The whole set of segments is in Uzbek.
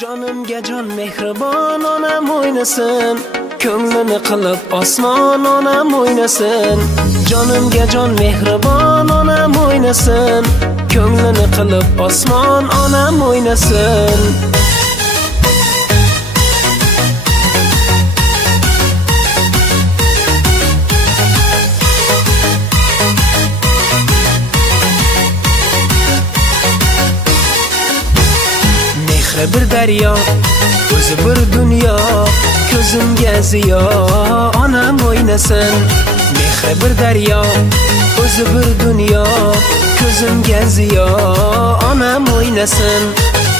Jonimga jon mehribon onam o'ynasin, ko'nglini qilib osmon onam o'ynasin. Jonimga jon mehribon onam o'ynasin, ko'nglini qilib osmon onam o'ynasin. Bir daryo, o'zi bir dunyo, ko'zimga ziyo onam o'ynasin. Mehri bir daryo, o'zi bir dunyo, ko'zimga ziyo onam o'ynasin.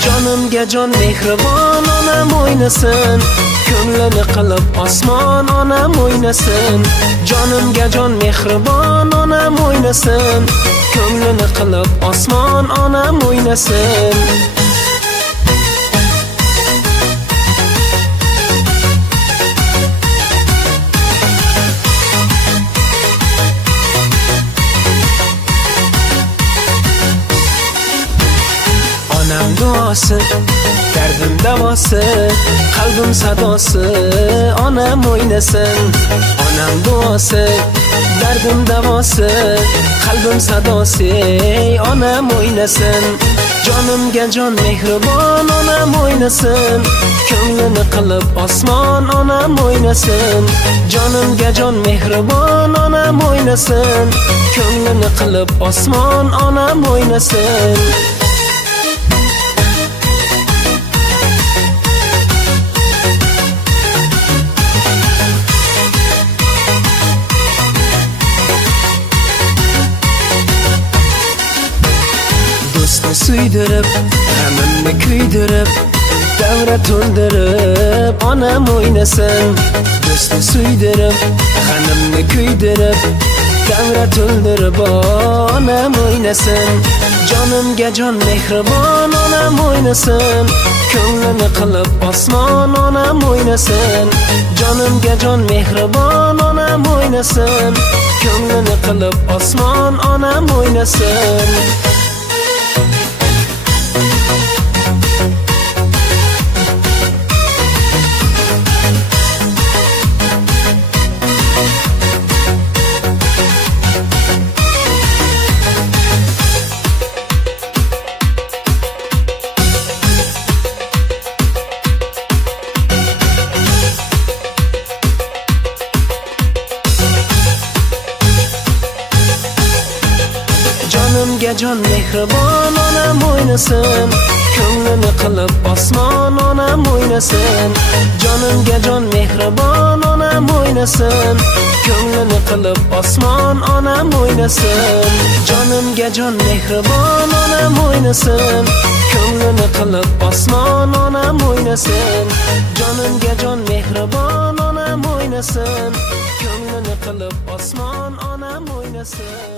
Jonimga jon mehribon onam o'ynasin, ko'nglini qilib osmon onam o'ynasin. Jonimga jon mehribon onam o'ynasin, ko'nglini qilib osmon onam o'ynasin. Onam duosi, dardim davosi, qalbim sadosi, onam o'ynasin. Onam duosi, dardim davosi, qalbim sadosi, onam o'ynasin. Jonimga jon mehribon onam o'ynasin, ko'nglini qilib osmon onam o'ynasin. Jonimga jon mehribon onam o'ynasin, ko'nglini qilib osmon onam o'ynasin. Do'stni suydirib, g'amimni kuydirib, davra to'ldirib onam o'ynasin. Do'stni suydirib, g'amimni kuydirib, davra to'ldirib onam o'ynasin. Jonimga jon mehribon onam o'ynasin, ko'nglini qilib osmon onam o'ynasin. Jonimga jon mehribon onam o'ynasin, ko'nglini qilib osmon onam o'ynasin. Jonimga jon mehribon onam o'ynasin, ko'nglini qilib osmon onam o'ynasin. Jonimga jon mehribon onam o'ynasin, ko'nglini qilib osmon onam o'ynasin. Jonimga jon mehribon onam o'ynasin, ko'nglini qilib osmon onam o'ynasin. Jonimga jon mehribon onam o'ynasin, ko'nglini qilib osmon onam o'ynasin.